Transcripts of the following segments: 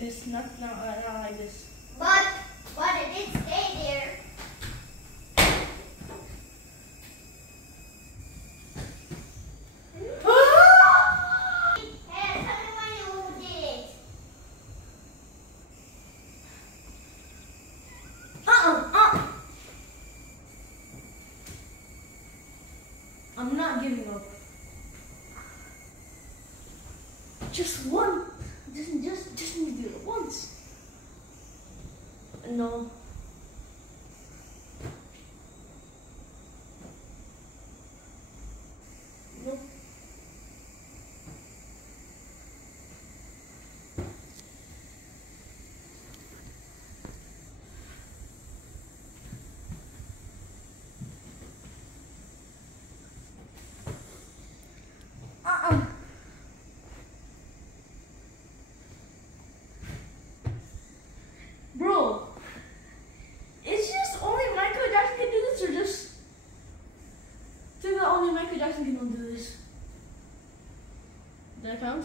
like this, not like this. But it did stay there. Hey, tell me when you did it. I'm not giving up. Just one. Just need to do it once. No. Nope. Bro, it's just only Michael Jackson can do this, or just think that only Michael Jackson can do this? Does that count?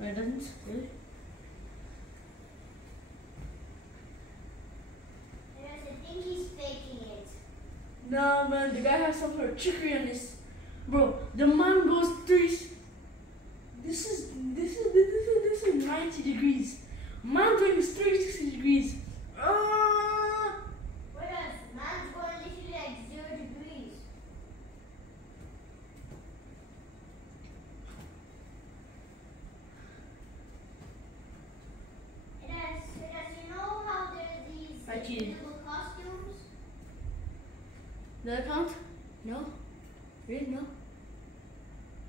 No, it doesn't. Really? Yes, I think he's faking it. Nah, man, the guy has some sort of trickery on this. Bro, the man goes This is 90 degrees. Man doing is 360 degrees. Whereas man's going literally like 0 degrees. It has, you know how there's these I cheated. invisible costumes? Does that count? No? Really? No?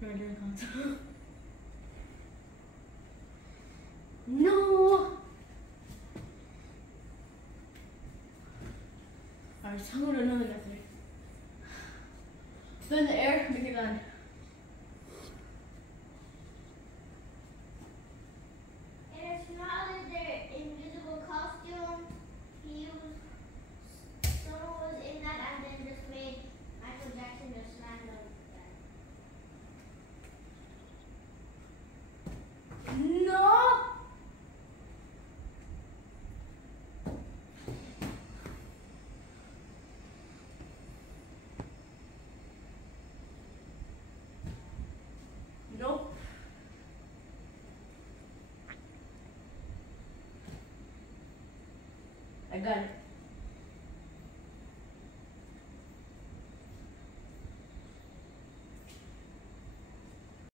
No, it doesn't count. No! Alright, so I'm gonna do another method. Fill in the air, make it land. It is not in their invisible costume. He used, someone was in that and then just made Michael Jackson just land on that. No! Nope. I got it.